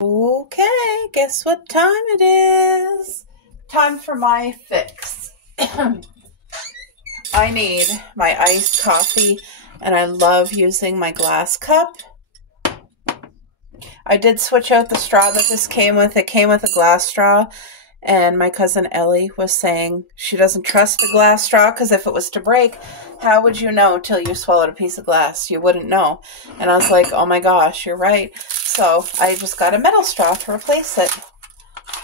Okay, guess what time it is? Time for my fix. I need my iced coffee, and I love using my glass cup. I did switch out the straw that this came with. It came with a glass straw, and my cousin Ellie was saying she doesn't trust the glass straw because if it was to break, how would you know till you swallowed a piece of glass? You wouldn't know. And I was like, oh my gosh, you're right. So I just got a metal straw to replace it.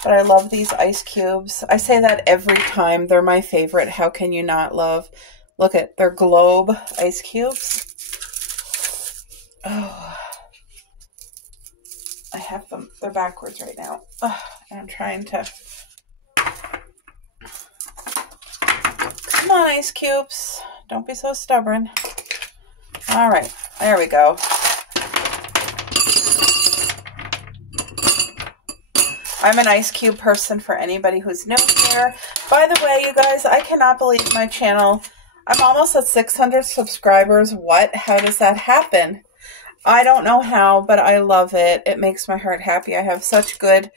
But I love these ice cubes. I say that every time. They're my favorite. How can you not love? Look at, they're globe ice cubes. Oh, I have them. They're backwards right now. Oh, and I'm trying to. Come on, ice cubes. Don't be so stubborn. All right, there we go. I'm an ice cube person for anybody who's new here. By the way, you guys, I cannot believe my channel. I'm almost at 600 subscribers. What? How does that happen? I don't know how, but I love it. It makes my heart happy. I have such good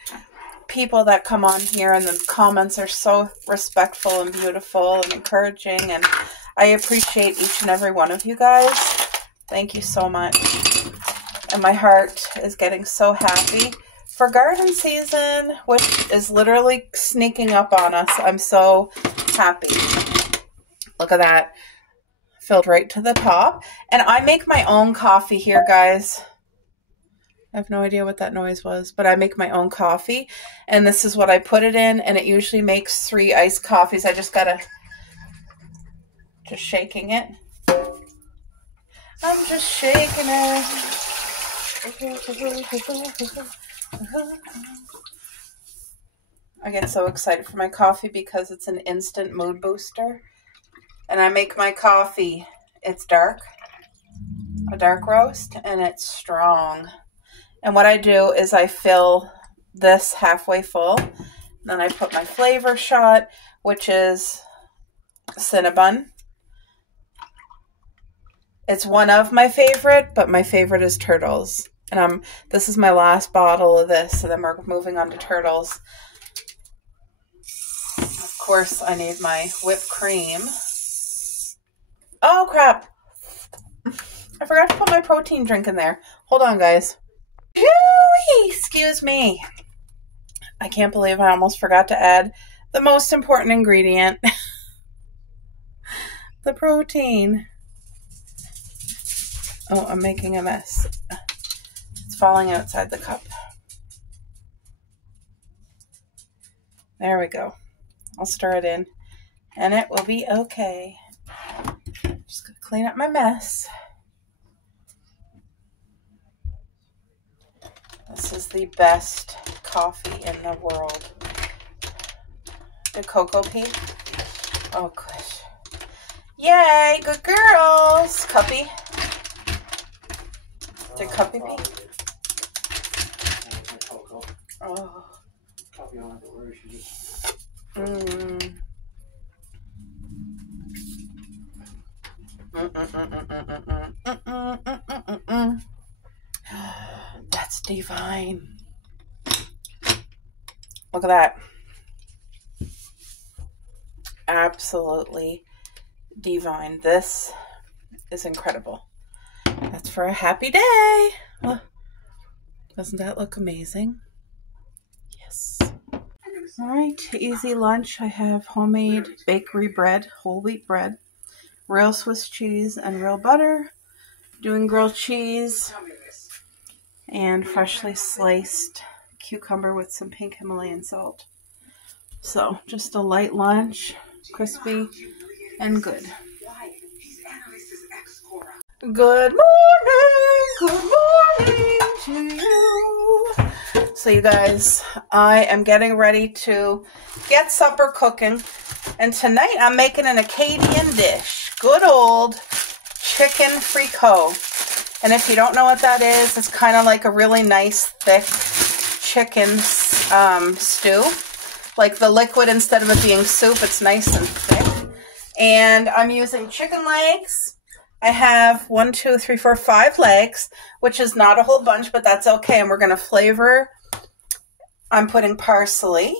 people that come on here, and the comments are so respectful and beautiful and encouraging, and I appreciate each and every one of you guys. Thank you so much. And my heart is getting so happy for garden season, which is literally sneaking up on us. I'm so happy. Look at that. Filled right to the top. And I make my own coffee here, guys. I have no idea what that noise was, but I make my own coffee. And this is what I put it in, and it usually makes 3 iced coffees. I just gotta, just shaking it. I'm just shaking it. I get so excited for my coffee because it's an instant mood booster. And I make my coffee, it's dark, a dark roast, and it's strong. And what I do is I fill this halfway full. Then I put my flavor shot, which is Cinnabon. It's one of my favorite, but my favorite is Turtles. And this is my last bottle of this, so then we're moving on to Turtles. Of course, I need my whipped cream. Oh, crap. I forgot to put my protein drink in there. Hold on, guys. Excuse me. I can't believe I almost forgot to add the most important ingredient. The protein. Oh, I'm making a mess. It's falling outside the cup. There we go. I'll stir it in, and it will be okay. Just gonna clean up my mess. This is the best coffee in the world. The cocoa peat. Oh, good. Yay, good girls. Cuppy. The Cuppy pee. Oh. That's divine. Look at that. Absolutely divine. This is incredible. That's for a happy day. Oh, doesn't that look amazing? Yes. All right, easy lunch. I have homemade bakery bread, whole wheat bread, real Swiss cheese and real butter, doing grilled cheese, and freshly sliced cucumber with some pink Himalayan salt. So just a light lunch, crispy and good. Good morning to you. So you guys, I am getting ready to get supper cooking, and tonight I'm making an Acadian dish, good old chicken fricot. And if you don't know what that is, it's kind of like a really nice thick chicken stew. Like the liquid, instead of it being soup, it's nice and thick. And I'm using chicken legs. I have 1, 2, 3, 4, 5 legs, which is not a whole bunch, but that's okay. And we're going to flavor I'm putting parsley.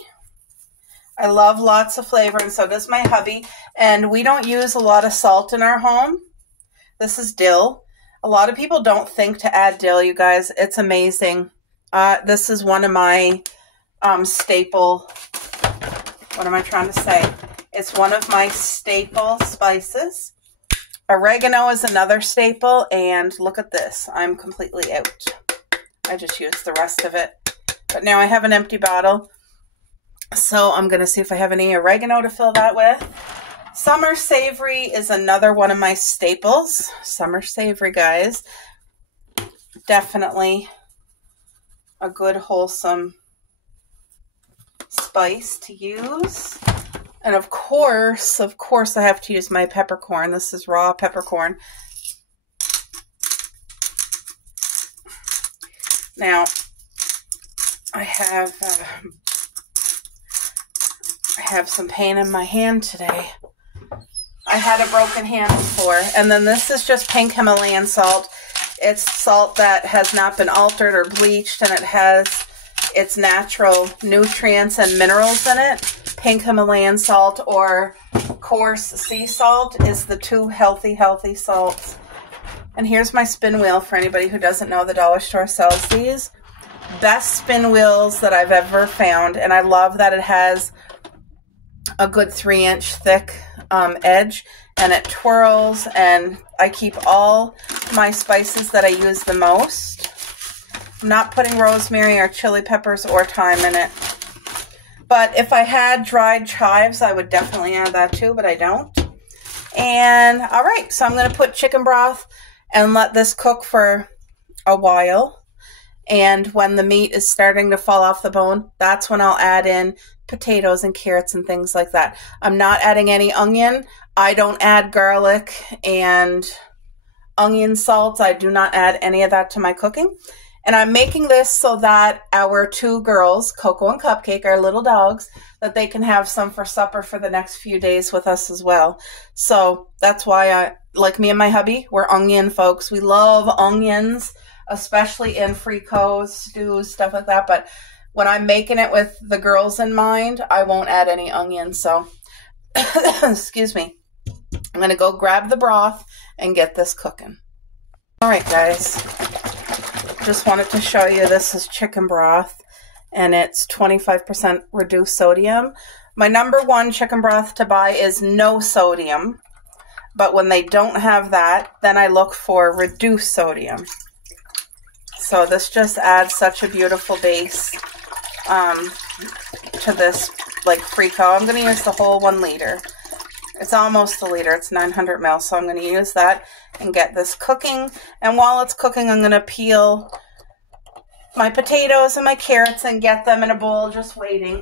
I love lots of flavor, and so does my hubby. And we don't use a lot of salt in our home. This is dill. A lot of people don't think to add dill, you guys. It's amazing. This is one of my staple, what am I trying to say? It's one of my staple spices. Oregano is another staple, and look at this. I'm completely out. I just used the rest of it. But now I have an empty bottle. So I'm going to see if I have any oregano to fill that with. Summer savory is another one of my staples. Summer savory, guys. Definitely a good, wholesome spice to use. And of course, I have to use my peppercorn. This is raw peppercorn. Now, I have some pain in my hand today. I had a broken hand before. And then this is just pink Himalayan salt. It's salt that has not been altered or bleached, and it has its natural nutrients and minerals in it. Pink Himalayan salt or coarse sea salt is the two healthy salts. And here's my spin wheel for anybody who doesn't know. The dollar store sells these. Best spin wheels that I've ever found. And I love that it has a good 3-inch thick edge, and it twirls, and I keep all my spices that I use the most. I'm not putting rosemary or chili peppers or thyme in it. But if I had dried chives, I would definitely add that too, but I don't. And all right, so I'm going to put chicken broth and let this cook for a while. And when the meat is starting to fall off the bone, that's when I'll add in potatoes and carrots and things like that. I'm not adding any onion. I don't add garlic and onion salt. I do not add any of that to my cooking. And I'm making this so that our two girls, Coco and Cupcake, our little dogs, that they can have some for supper for the next few days with us as well. So that's why like me and my hubby, we're onion folks. We love onions, especially in fricots, stews, stuff like that. But when I'm making it with the girls in mind, I won't add any onions. So, excuse me. I'm going to go grab the broth and get this cooking. All right, guys. Just wanted to show you, this is chicken broth, and it's 25% reduced sodium. My number one chicken broth to buy is no sodium. But when they don't have that, then I look for reduced sodium. So this just adds such a beautiful base to this like fricot. I'm going to use the whole 1 liter. It's almost a liter. It's 900 ml. So I'm going to use that and get this cooking. And while it's cooking, I'm going to peel my potatoes and my carrots and get them in a bowl just waiting.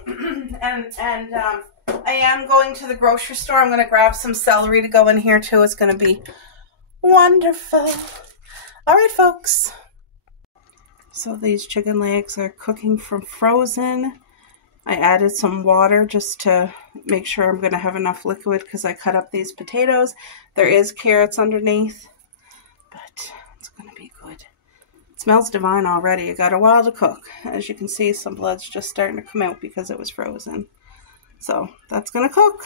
and I am going to the grocery store. I'm going to grab some celery to go in here too. It's going to be wonderful. All right, folks. So these chicken legs are cooking from frozen. I added some water just to make sure I'm going to have enough liquid because I cut up these potatoes. There is carrots underneath, but it's going to be good. It smells divine already. It got a while to cook. As you can see, some blood's just starting to come out because it was frozen. So that's going to cook.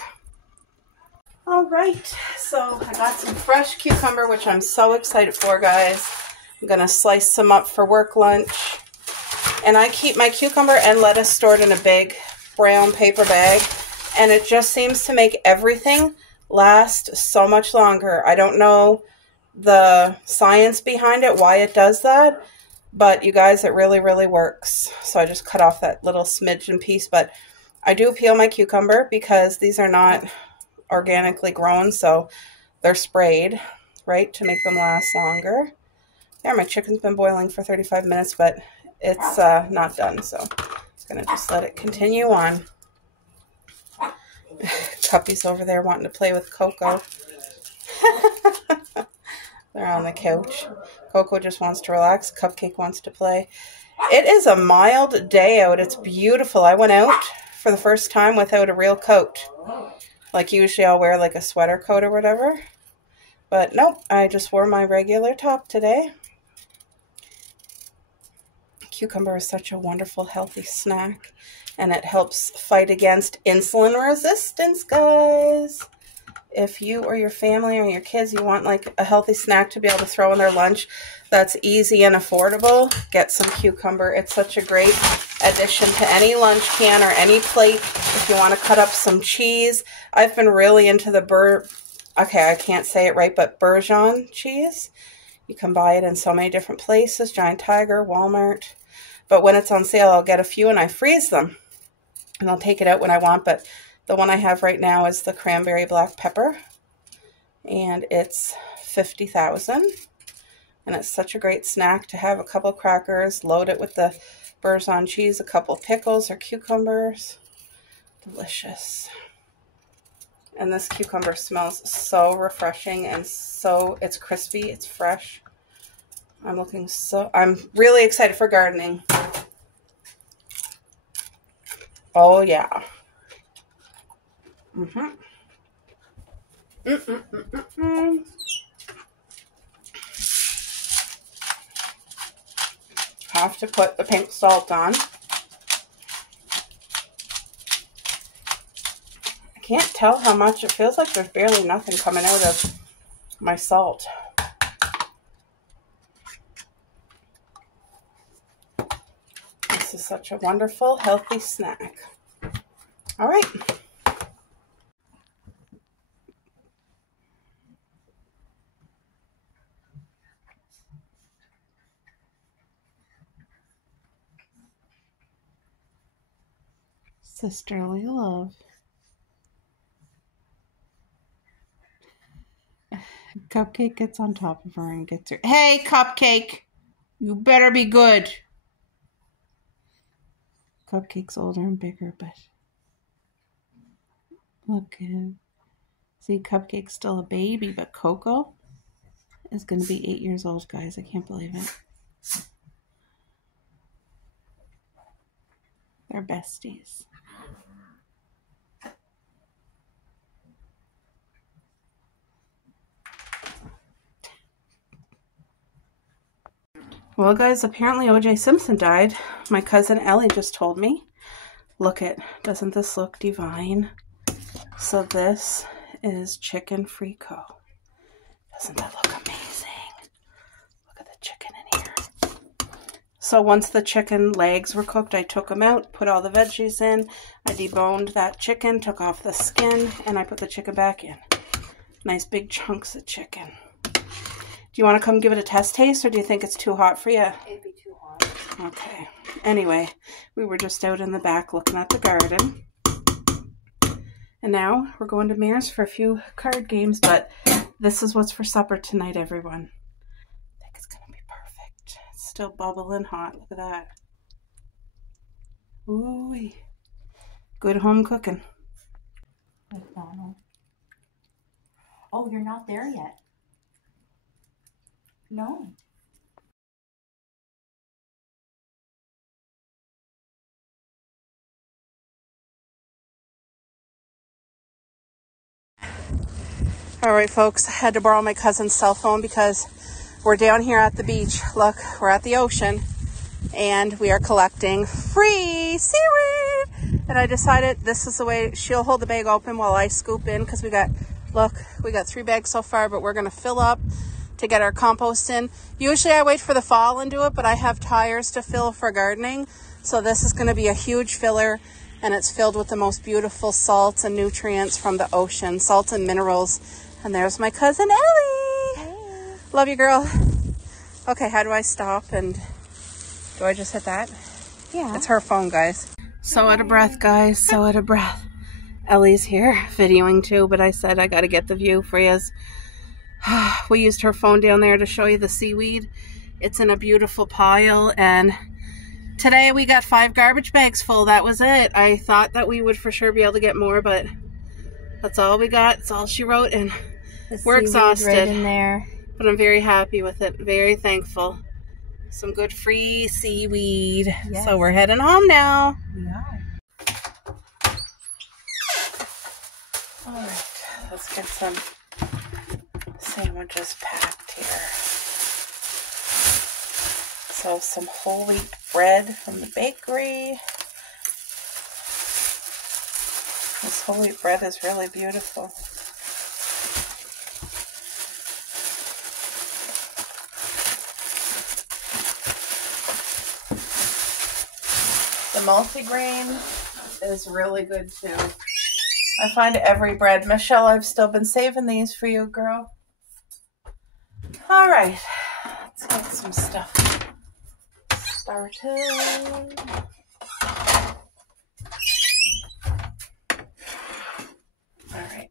All right, so I got some fresh cucumber, which I'm so excited for, guys. I'm going to slice some up for work lunch. And I keep my cucumber and lettuce stored in a big brown paper bag. And it just seems to make everything last so much longer. I don't know the science behind it, why it does that. But you guys, it really, really works. So I just cut off that little smidgen piece. But I do peel my cucumber because these are not organically grown. So they're sprayed, right, to make them last longer. Yeah, my chicken's been boiling for 35 minutes, but it's not done, so I'm going to just let it continue on. Cuppy's over there wanting to play with Coco. They're on the couch. Coco just wants to relax. Cupcake wants to play. It is a mild day out. It's beautiful. I went out for the first time without a real coat. Like usually I'll wear like a sweater coat or whatever. But nope, I just wore my regular top today. cucumber is such a wonderful, healthy snack, and it helps fight against insulin resistance, guys. If you or your family or your kids, you want like a healthy snack to be able to throw in their lunch that's easy and affordable, get some cucumber. It's such a great addition to any lunch can or any plate. If you want to cut up some cheese, I've been really into the okay, I can't say it right, but Bourgeon cheese. You can buy it in so many different places, Giant Tiger, Walmart. But when it's on sale, I'll get a few and I freeze them. And I'll take it out when I want, but the one I have right now is the cranberry black pepper, and it's 50,000. And it's such a great snack to have a couple crackers, load it with the Bourgeon cheese, a couple pickles or cucumbers. Delicious. And this cucumber smells so refreshing and it's crispy, it's fresh. I'm really excited for gardening. Oh yeah. Have to put the pink salt on. I can't tell how much. It feels like there's barely nothing coming out of my salt. This is such a wonderful, healthy snack. All right. Sisterly love. Cupcake gets on top of her and gets her. Hey, Cupcake! You better be good. Cupcake's older and bigger, but look at him. See, Cupcake's still a baby, but Coco is going to be 8 years old, guys. I can't believe it. They're besties. Well, guys, apparently O.J. Simpson died. My cousin Ellie just told me. Look it. Doesn't this look divine? So this is chicken frico. Doesn't that look amazing? Look at the chicken in here. So once the chicken legs were cooked, I took them out, put all the veggies in. I deboned that chicken, took off the skin, and I put the chicken back in. Nice big chunks of chicken. Do you want to come give it a test taste, or do you think it's too hot for you? It'd be too hot. Okay. Anyway, we were just out in the back looking at the garden. And now we're going to Mayor's for a few card games, but this is what's for supper tonight, everyone. I think it's going to be perfect. It's still bubbling hot. Look at that. Ooh, good home cooking. McDonald's. Oh, you're not there yet. No. All right, folks, I had to borrow my cousin's cell phone because we're down here at the beach. Look, we're at the ocean and we are collecting free seaweed. And I decided this is the way. She'll hold the bag open while I scoop in because we got 3 bags so far, but we're going to fill up to get our compost in. Usually I wait for the fall and do it, but I have tires to fill for gardening. So this is going to be a huge filler, and it's filled with the most beautiful salts and nutrients from the ocean, salts and minerals. And there's my cousin Ellie. Hey. Love you, girl. Okay, how do I stop? And do I just hit that? Yeah. It's her phone, guys. So out of breath, guys. So out of breath. Ellie's here videoing too, but I said I got to get the view for you. We used her phone down there to show you the seaweed. It's in a beautiful pile, and today we got 5 garbage bags full. That was it. I thought that we would for sure be able to get more, but that's all we got. That's all she wrote, and we're exhausted. Right in there. But I'm very happy with it. Very thankful. Some good free seaweed. Yes. So we're heading home now. We are. All right, let's get some sandwiches packed here. So some whole wheat bread from the bakery. This whole wheat bread is really beautiful. The multigrain is really good too. I find every bread. Michelle, I've still been saving these for you, girl. All right, let's get some stuff started. All right.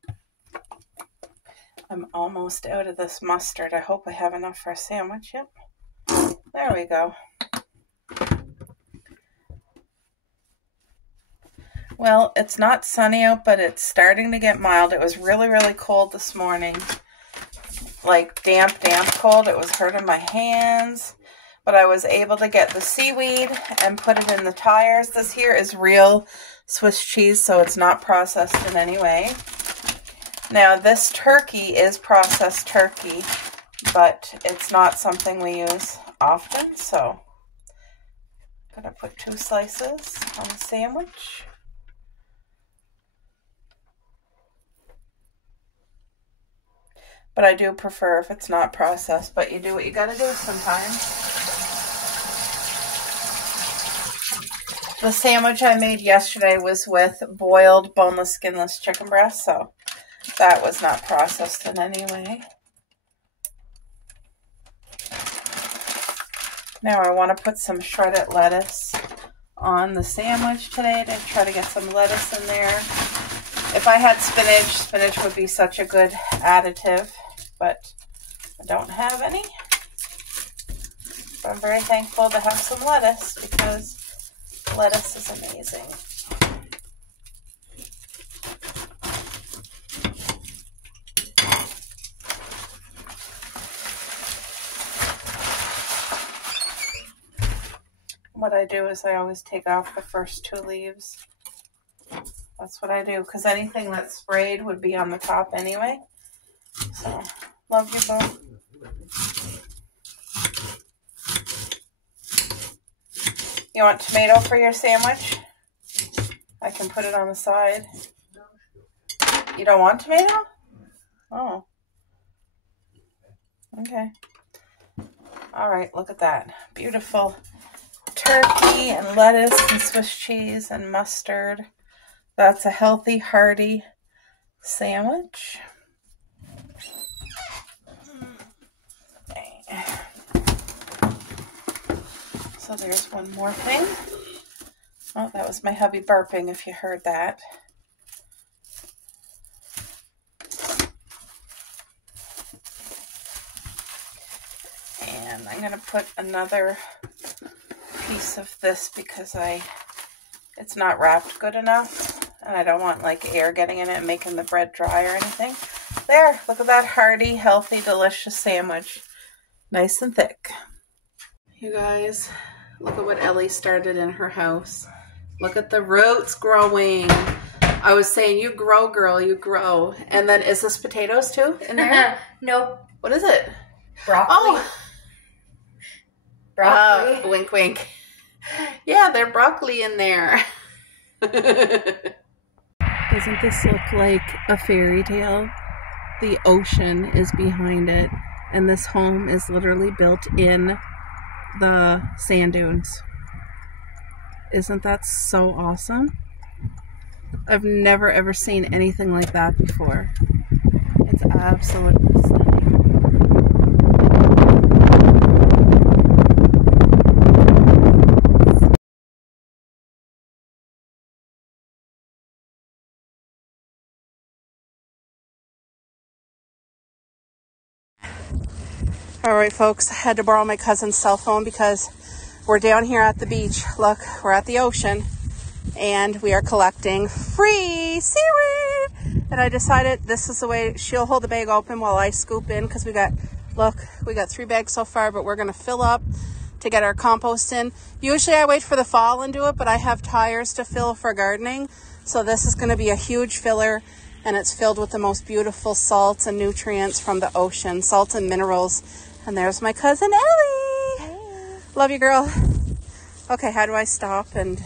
I'm almost out of this mustard. I hope I have enough for a sandwich. Yep. There we go. Well, it's not sunny out, but it's starting to get mild. It was really, really cold this morning. Like damp cold. It was hurting my hands. But I was able to get the seaweed and put it in the tires. This here is real Swiss cheese, so it's not processed in any way. Now, this turkey is processed turkey, but it's not something we use often, so I'm going to put 2 slices on the sandwich. But I do prefer if it's not processed, but you do what you got to do sometimes. The sandwich I made yesterday was with boiled boneless, skinless chicken breast, so that was not processed in any way. Now I want to put some shredded lettuce on the sandwich today to try to get some lettuce in there. If I had spinach, spinach would be such a good additive, but I don't have any. But I'm very thankful to have some lettuce because lettuce is amazing. What I do is I always take off the first 2 leaves. That's what I do, because anything that's sprayed would be on the top anyway. So, love you both. You want tomato for your sandwich? I can put it on the side. You don't want tomato? Oh. Okay. All right, look at that. Beautiful turkey and lettuce and Swiss cheese and mustard. That's a healthy, hearty sandwich. Okay. So there's one more thing. Oh, that was my hubby burping, if you heard that. And I'm going to put another piece of this because it's not wrapped good enough. And I don't want like air getting in it and making the bread dry or anything. There, look at that hearty, healthy, delicious sandwich. Nice and thick. You guys, look at what Ellie started in her house. Look at the roots growing. I was saying, you grow, girl, you grow. And then, is this potatoes too in there? Nope. What is it? Broccoli. Oh. Broccoli. Wink, wink. Yeah, there's broccoli in there. Doesn't this look like a fairy tale? The ocean is behind it, and this home is literally built in the sand dunes. Isn't that so awesome? I've never ever seen anything like that before. It's absolutely stunning. All right, folks, I had to borrow my cousin's cell phone because we're down here at the beach. Look, we're at the ocean and we are collecting free seaweed. And I decided this is the way. She'll hold the bag open while I scoop in because we got 3 bags so far, but we're going to fill up to get our compost in. Usually I wait for the fall and do it, but I have tires to fill for gardening. So this is going to be a huge filler, and it's filled with the most beautiful salts and nutrients from the ocean, salts and minerals. And there's my cousin Ellie. Hey. Love you, girl. Okay, how do I stop? And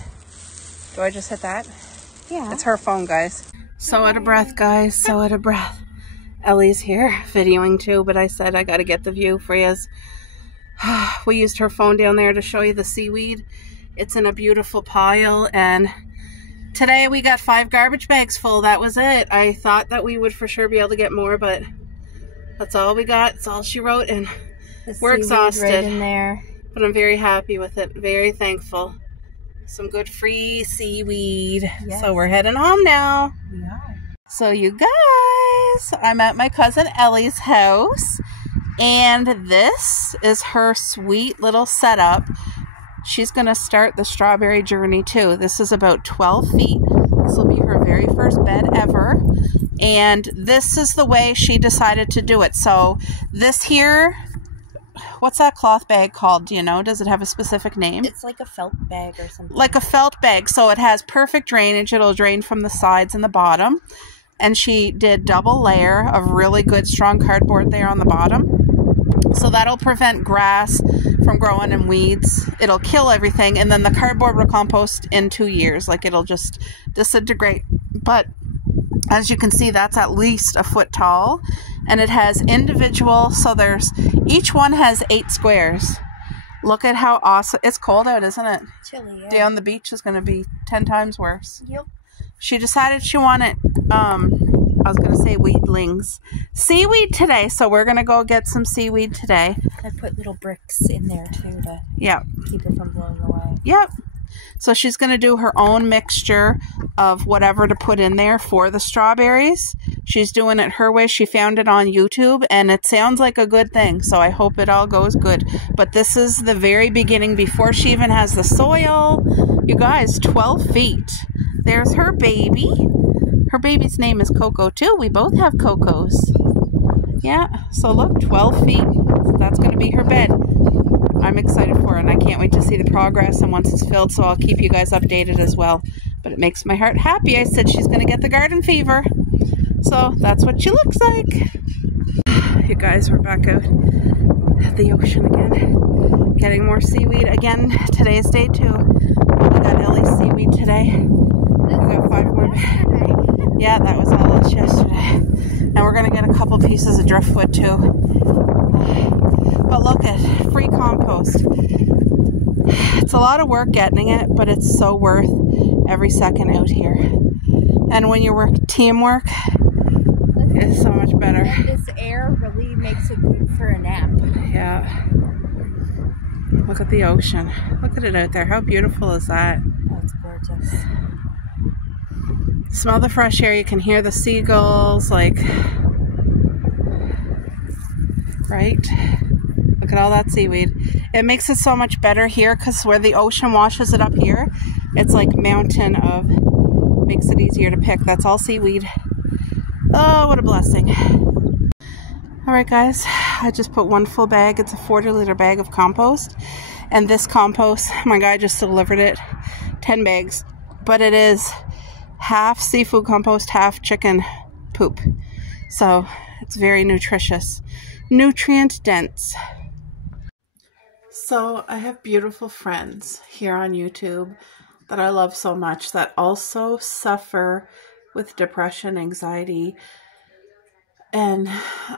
do I just hit that? Yeah. It's her phone, guys. So out of breath, guys. So out of breath. Ellie's here videoing too, but I said I got to get the view for you. We used her phone down there to show you the seaweed. It's in a beautiful pile, and today we got 5 garbage bags full. That was it. I thought that we would for sure be able to get more, but that's all we got. That's all she wrote, and we're exhausted. Right in there. But I'm very happy with it. Very thankful. Some good free seaweed. Yes. So we're heading home now. We are. So you guys, I'm at my cousin Ellie's house, and this is her sweet little setup. She's going to start the strawberry journey too. This is about 12 feet. This will be her very first bed ever. And this is the way she decided to do it. So this here, what's that cloth bag called? Do you know? Does it have a specific name? It's like a felt bag or something. Like a felt bag. So it has perfect drainage. It'll drain from the sides and the bottom. And she did double layer of really good strong cardboard there on the bottom. So that'll prevent grass from growing and weeds. It'll kill everything. And then the cardboard will compost in 2 years. Like it'll just disintegrate. But as you can see, that's at least a foot tall. And it has individual, so each one has 8 squares. Look at how awesome. It's cold out, isn't it? Chilly, yeah. Down the beach is going to be 10 times worse. Yep. She decided she wanted, I was going to say weedlings. Seaweed today, so we're going to go get some seaweed today. I put little bricks in there too to keep it from blowing away. Yep. So she's going to do her own mixture of whatever to put in there for the strawberries. She's doing it her way. She found it on YouTube, and it sounds like a good thing, so I hope it all goes good. But this is the very beginning before she even has the soil. You guys, 12 feet. There's her baby. Her baby's name is Coco, too. We both have Cocos. Yeah, so look, 12 feet. That's going to be her bed. I'm excited for it, and I can't wait to see the progress, and once it's filled, so I'll keep you guys updated as well. But it makes my heart happy. I said she's going to get the garden fever. So that's what she looks like. You guys, we're back out at the ocean again. Getting more seaweed again. Today's day 2. We got Ellie's seaweed today. We got 5 more. Yeah, that was all us yesterday. And we're going to get a couple pieces of driftwood too. But look at free compost. It's a lot of work getting it, but it's so worth every second out here. And when you work teamwork, it's so much better. And this air really makes it good for a nap. Yeah. Look at the ocean. Look at it out there. How beautiful is that? That's gorgeous. Smell the fresh air. You can hear the seagulls, like, right? Look at all that seaweed. It makes it so much better here because where the ocean washes it up here, it's like mountain of, makes it easier to pick. That's all seaweed. Oh, what a blessing. All right, guys, I just put 1 full bag. It's a 40-liter bag of compost. And this compost, my guy just delivered it, 10 bags. But it is half seafood compost, half chicken poop. So it's very nutritious, nutrient dense. So I have beautiful friends here on YouTube that I love so much that also suffer with depression, anxiety, and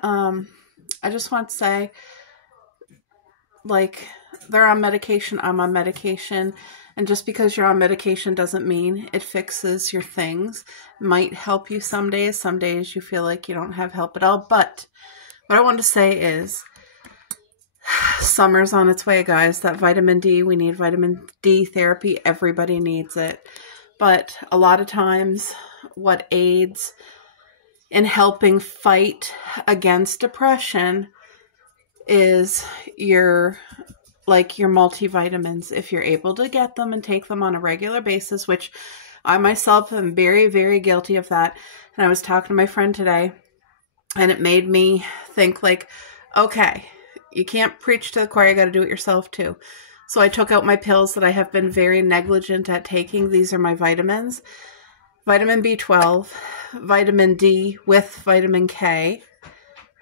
I just want to say, like, they're on medication, I'm on medication, and just because you're on medication doesn't mean it fixes your things. It might help you some days you feel like you don't have help at all, but what I want to say is summer's on its way, guys. That vitamin D, we need vitamin D therapy. Everybody needs it. But a lot of times what aids in helping fight against depression is your multivitamins, if you're able to get them and take them on a regular basis, which I myself am very, very guilty of that. And I was talking to my friend today, and it made me think, like, okay, you can't preach to the choir, you got to do it yourself too. So I took out my pills that I have been very negligent at taking. These are my vitamins. Vitamin B12, vitamin D with vitamin K.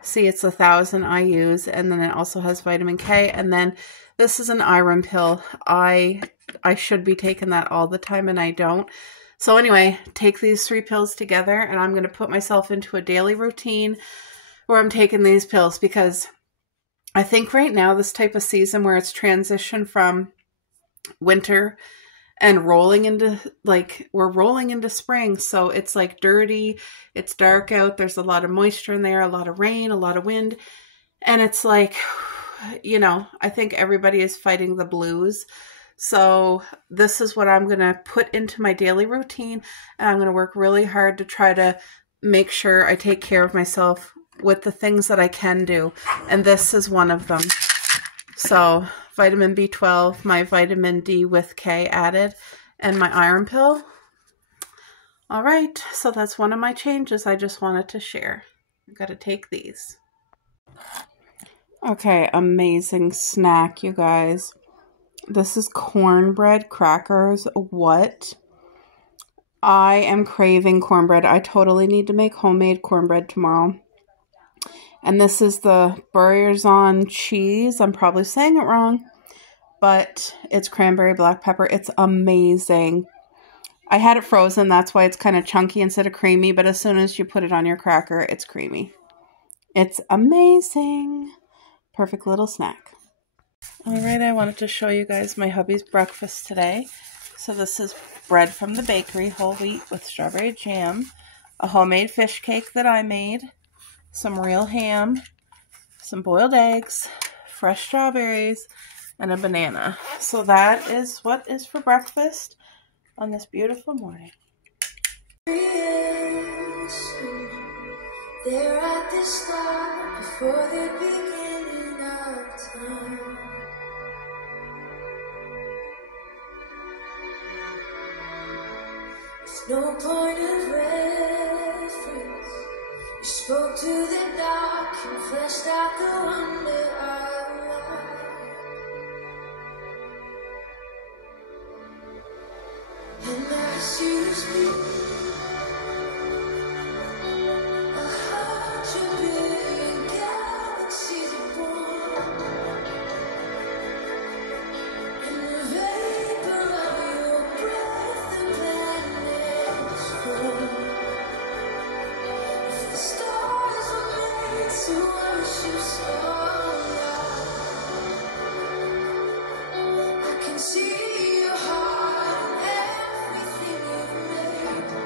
See, it's 1,000 I use, and then it also has vitamin K. And then this is an iron pill. I I should be taking that all the time and I don't. So anyway, take these 3 pills together and I'm going to put myself into a daily routine where I'm taking these pills, because I think right now, this type of season where it's transition from winter and rolling into, like, we're rolling into spring. So it's like dirty, it's dark out, there's a lot of moisture in there, a lot of rain, a lot of wind. And it's like, you know, I think everybody is fighting the blues. So this is what I'm going to put into my daily routine. And I'm going to work really hard to try to make sure I take care of myself with the things that I can do. And this is one of them. So vitamin B12, my vitamin D with K added, and my iron pill. All right, so that's one of my changes I just wanted to share. I've got to take these. Okay, amazing snack, you guys. This is cornbread crackers. What? I am craving cornbread. I totally need to make homemade cornbread tomorrow. And this is the Burriers cheese. I'm probably saying it wrong, but it's cranberry black pepper. It's amazing. I had it frozen. That's why it's kind of chunky instead of creamy. But as soon as you put it on your cracker, it's creamy. It's amazing. Perfect little snack. All right, I wanted to show you guys my hubby's breakfast today. So this is bread from the bakery, whole wheat with strawberry jam, a homemade fish cake that I made, some real ham, some boiled eggs, fresh strawberries, and a banana. So that is what is for breakfast on this beautiful morning. They're at the start before the beginning of time. There's no point of reference. You spoke to the dark and fleshed out the wonder of life. And as you speak, see your heart and everything you've made.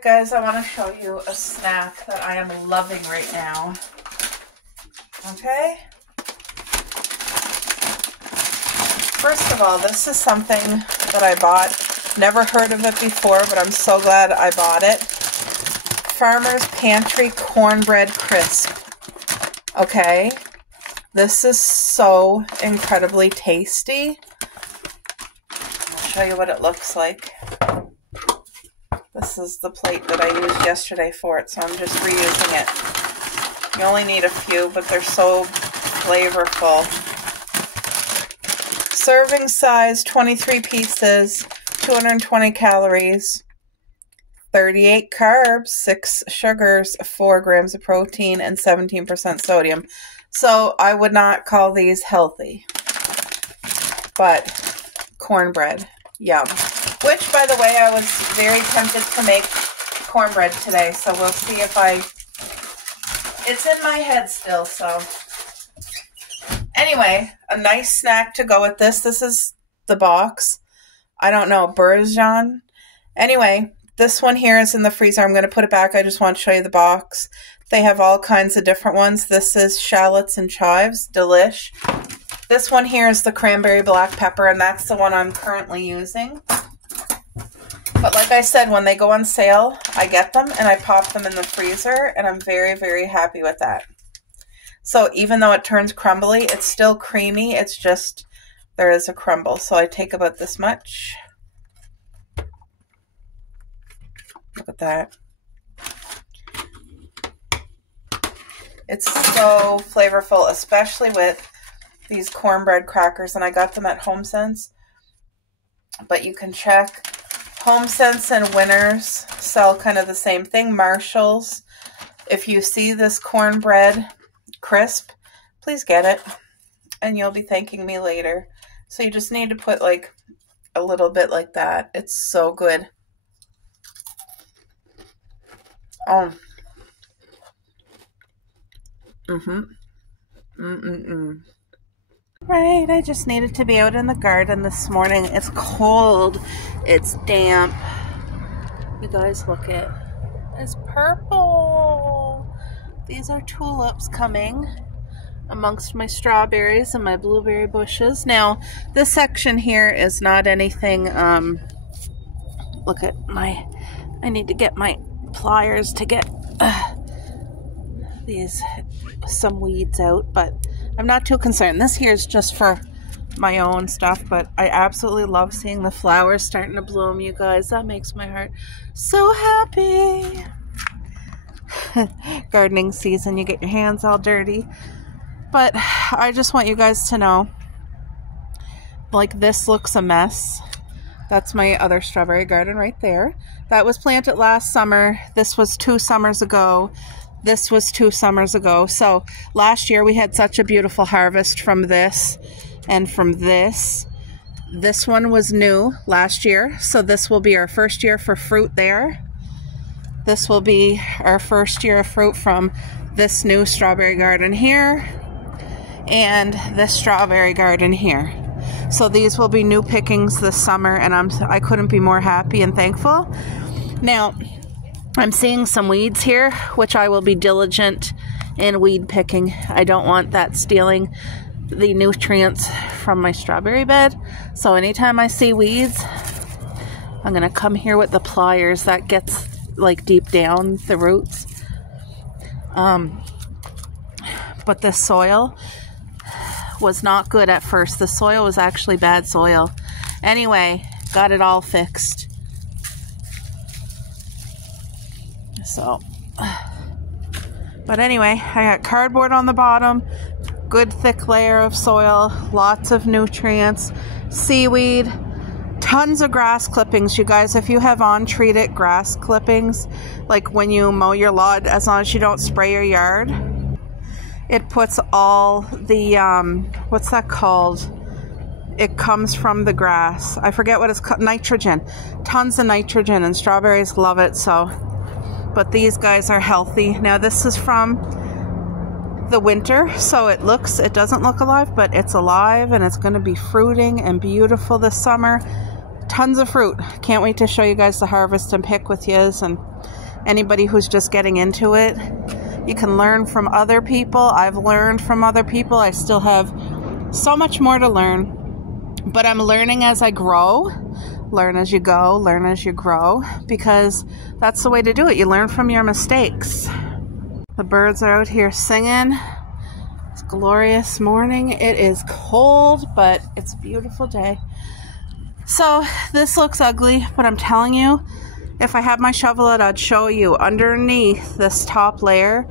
Alright guys, I want to show you a snack that I am loving right now. Okay? First of all, this is something that I bought. Never heard of it before, but I'm so glad I bought it. Farmer's Pantry Cornbread Crisp. Okay? This is so incredibly tasty. I'll show you what it looks like. This is the plate that I used yesterday for it, so I'm just reusing it. You only need a few, but they're so flavorful. Serving size, 23 pieces, 220 calories, 38 carbs, 6 sugars, 4 grams of protein, and 17% sodium. So I would not call these healthy, but cornbread, yum. Which, by the way, I was very tempted to make cornbread today, so we'll see if it's in my head still, so. Anyway, a nice snack to go with this. This is the box. I don't know, Bourgeon. Anyway, this one here is in the freezer. I'm going to put it back. I just want to show you the box. They have all kinds of different ones. This is shallots and chives. Delish. This one here is the cranberry black pepper, and that's the one I'm currently using. But like I said, when they go on sale, I get them and I pop them in the freezer, and I'm very, very happy with that. So even though it turns crumbly, it's still creamy. It's just there is a crumble. So I take about this much. Look at that. It's so flavorful, especially with these cornbread crackers, and I got them at HomeSense. But you can check. HomeSense and Winners sell kind of the same thing. Marshall's. If you see this cornbread crisp, please get it, and you'll be thanking me later. So you just need to put like a little bit like that. It's so good. Oh. Right, I just needed to be out in the garden this morning. It's cold. It's damp. You guys, look it. It's purple. These are tulips coming amongst my strawberries and my blueberry bushes. Now, this section here is not anything, look at my, I need to get my pliers to get some weeds out, but I'm not too concerned. This here is just for my own stuff, but I absolutely love seeing the flowers starting to bloom, you guys. That makes my heart so happy. Gardening season, you get your hands all dirty. But I just want you guys to know, like, this looks a mess. That's my other strawberry garden right there. That was planted last summer. This was 2 summers ago. This was 2 summers ago. So last year we had such a beautiful harvest from this and from this. This one was new last year. So this will be our first year for fruit there. This will be our first year of fruit from this new strawberry garden here and this strawberry garden here. So these will be new pickings this summer, and I couldn't be more happy and thankful. Now, I'm seeing some weeds here, which I will be diligent in weed picking. I don't want that stealing the nutrients from my strawberry bed. So anytime I see weeds, I'm going to come here with the pliers. That gets like deep down the roots. But the soil was not good at first. The soil was actually bad soil. Anyway, got it all fixed. So, but anyway, I got cardboard on the bottom, good thick layer of soil, lots of nutrients, seaweed, tons of grass clippings. You guys, if you have untreated grass clippings, like when you mow your lawn, as long as you don't spray your yard, it puts all the, what's that called? It comes from the grass. I forget what it's called. Nitrogen. Tons of nitrogen, and strawberries love it, so. But these guys are healthy. Now this is from the winter, so it doesn't look alive, but it's alive, and it's going to be fruiting and beautiful this summer. tons of fruit. Can't wait to show you guys the harvest and pick with yous, and anybody who's just getting into it. You can learn from other people. I've learned from other people. I still have so much more to learn, but I'm learning as I grow. Learn as you go, learn as you grow, because that's the way to do it. You learn from your mistakes. The birds are out here singing. It's a glorious morning. It is cold, but it's a beautiful day. So this looks ugly, but I'm telling you, if I had my shovel out, I'd show you. Underneath this top layer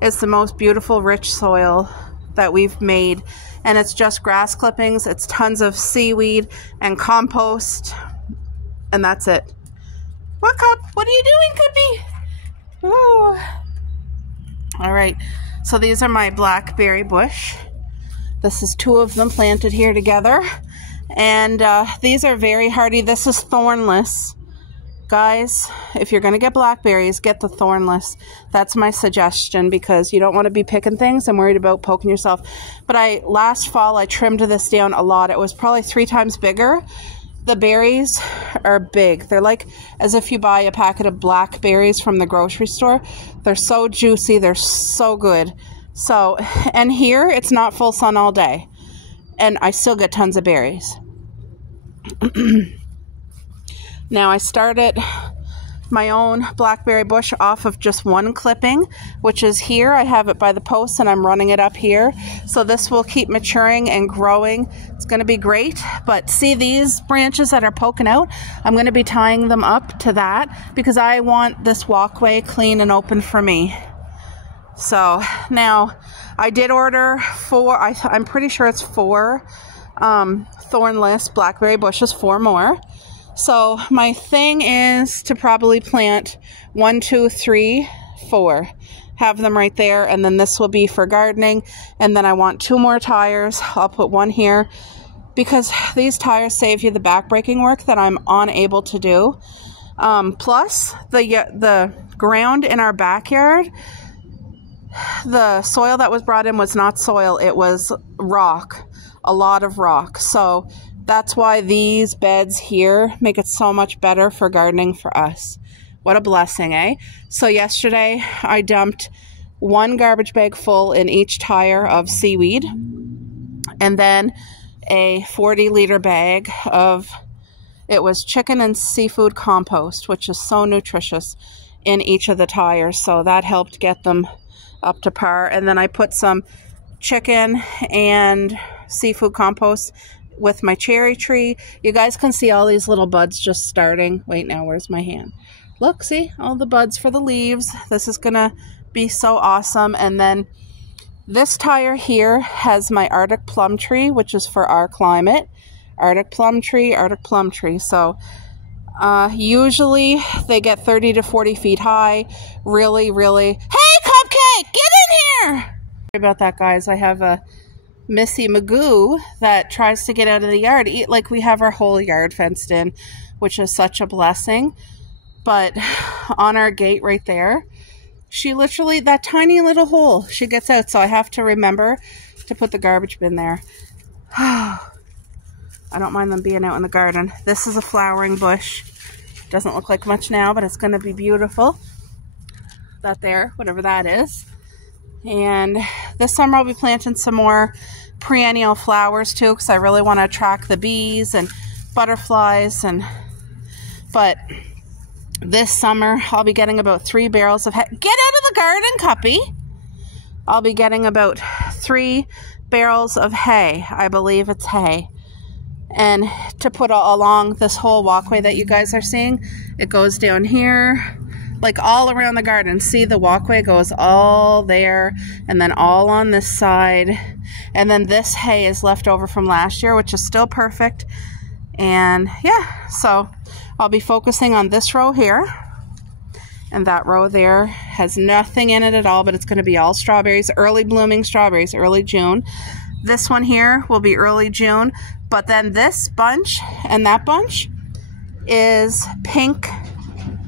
is the most beautiful, rich soil that we've made. And it's just grass clippings. It's tons of seaweed and compost. And that's it. What, Cup? What are you doing, Cuppy? Ooh. All right. So these are my blackberry bush. This is 2 of them planted here together. And these are very hardy. This is thornless. Guys, if you're going to get blackberries, get the thornless. That's my suggestion, because you don't want to be picking things and worried about poking yourself. But last fall, I trimmed this down a lot. It was probably 3 times bigger. The berries are big. They're like as if you buy a packet of blackberries from the grocery store. They're so juicy. They're so good. So, and here, it's not full sun all day. And I still get tons of berries. Now, I started my own blackberry bush off of just 1 clipping, which is here. I have it by the post and I'm running it up here. So this will keep maturing and growing. It's going to be great. But see these branches that are poking out? I'm going to be tying them up to that because I want this walkway clean and open for me. So now I did order 4, I'm pretty sure it's 4 thornless blackberry bushes, 4 more. So my thing is to probably plant 1, 2, 3, 4. Have them right there, and then this will be for gardening. And then I want 2 more tires. I'll put 1 here because these tires save you the back-breaking work that I'm unable to do. Plus, the ground in our backyard, the soil that was brought in was not soil. It was rock, a lot of rock. So that's why these beds here make it so much better for gardening for us. What a blessing, eh? So yesterday I dumped 1 garbage bag full in each tire of seaweed, and then a 40-liter bag of, it was chicken and seafood compost, which is so nutritious, in each of the tires. So that helped get them up to par. And then I put some chicken and seafood compost with my cherry tree. You guys can see all these little buds just starting. Wait, now where's my hand? Look, see all the buds for the leaves. This is gonna be so awesome. And then this tire here has my Arctic plum tree, which is for our climate. Arctic plum tree, Arctic plum tree. So usually they get 30 to 40 feet high. Really, really. Hey, Cupcake, get in here! Sorry about that, guys. I have a Missy Magoo that tries to get out of the yard. Like, we have our whole yard fenced in, which is such a blessing. But on our gate right there, she literally, that tiny little hole, she gets out. So I have to remember to put the garbage bin there. I don't mind them being out in the garden. This is a flowering bush. Doesn't look like much now, but it's going to be beautiful. That there, whatever that is. And this summer I'll be planting some more perennial flowers too, because I really want to attract the bees and butterflies. But this summer I'll be getting about 3 barrels of hay. Get out of the garden, Cuppy! I'll be getting about 3 barrels of hay. I believe it's hay. And to put along this whole walkway that you guys are seeing, it goes down here, like all around the garden. See, the walkway goes all there and then all on this side. And then this hay is left over from last year, which is still perfect. And yeah, so I'll be focusing on this row here. And that row there has nothing in it at all, but it's going to be all strawberries, early blooming strawberries, early June. This one here will be early June. But then this bunch and that bunch is pink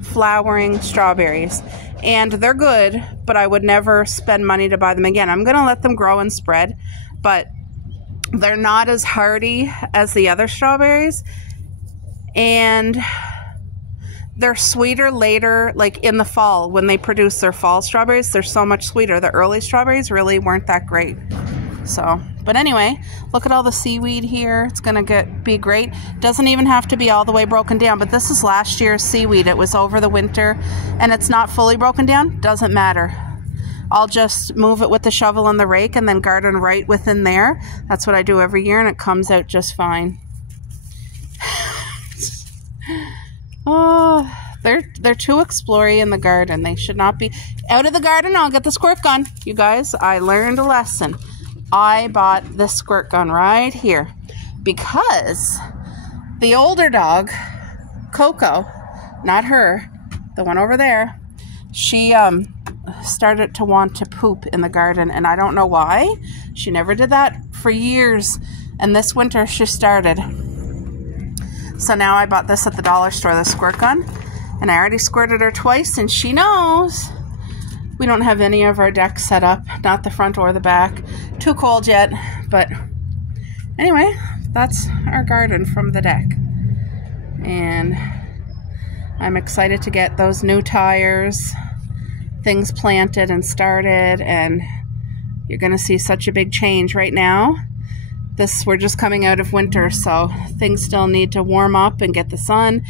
flowering strawberries. And they're good, but I would never spend money to buy them again. I'm going to let them grow and spread, but they're not as hardy as the other strawberries. and they're sweeter later, like in the fall when they produce their fall strawberries. They're so much sweeter. The early strawberries really weren't that great. So, but anyway, look at all the seaweed here. It's gonna be great. Doesn't even have to be all the way broken down, but this is last year's seaweed. It was over the winter and it's not fully broken down. Doesn't matter. I'll just move it with the shovel and the rake and then garden right within there. That's what I do every year and it comes out just fine. Oh, they're too explory in the garden. They should not be out of the garden. I'll get the squirt gun. You guys, I learned a lesson. I bought this squirt gun right here because the older dog, Coco, not her, the one over there, she started to want to poop in the garden, and I don't know why. She never did that for years, and this winter she started. So now I bought this at the dollar store, the squirt gun, and I already squirted her twice, and she knows. We don't have any of our decks set up, not the front or the back. Too cold yet, but anyway, that's our garden from the deck. And I'm excited to get those new tires, things planted and started, and you're gonna see such a big change right now. We're just coming out of winter, so things still need to warm up and get the sun,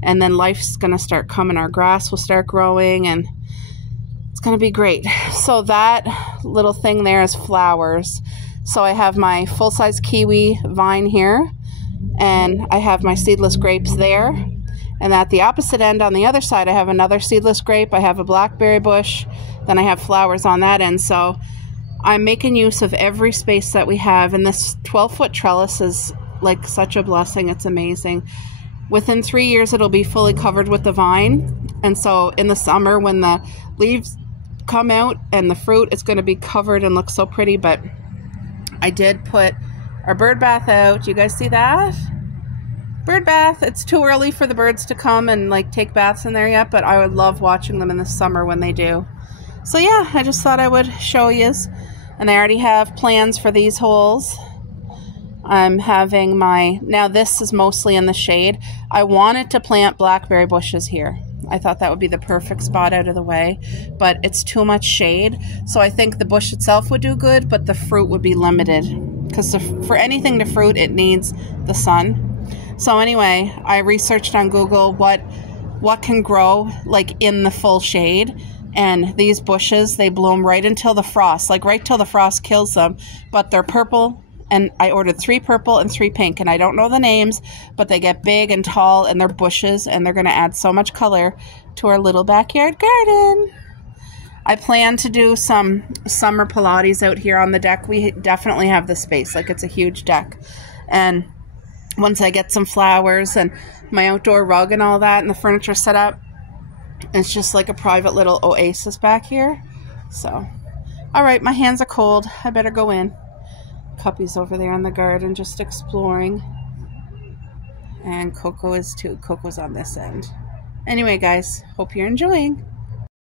and then life's gonna start coming. Our grass will start growing, and it's gonna be great. So that little thing there is flowers. So I have my full-size kiwi vine here, and I have my seedless grapes there. And at the opposite end, on the other side, I have another seedless grape. I have a blackberry bush. Then I have flowers on that end. So I'm making use of every space that we have. And this 12-foot trellis is like such a blessing. It's amazing. Within 3 years, it'll be fully covered with the vine. And so in the summer, when the leaves come out and the fruit, it's going to be covered and look so pretty. But I did put our bird bath out. You guys see that? Bird bath. It's too early for the birds to come and like take baths in there yet, but I would love watching them in the summer when they do. So yeah, I just thought I would show yous. And I already have plans for these holes. I'm having now this is mostly in the shade. I wanted to plant blackberry bushes here. I thought that would be the perfect spot out of the way, but it's too much shade. So I think the bush itself would do good, but the fruit would be limited because for anything to fruit, it needs the sun. So anyway, I researched on Google what can grow like in the full shade, and these bushes, they bloom right until the frost, like right till the frost kills them, but they're purple. And I ordered 3 purple and 3 pink, and I don't know the names, but they get big and tall, and they're bushes, and they're going to add so much color to our little backyard garden. I plan to do some summer Pilates out here on the deck. We definitely have the space, like it's a huge deck. And once I get some flowers and my outdoor rug and all that and the furniture set up, it's just like a private little oasis back here. So, all right, my hands are cold. I better go in. Puppy's over there in the garden just exploring. And Coco is too. Coco's on this end. Anyway, guys, hope you're enjoying.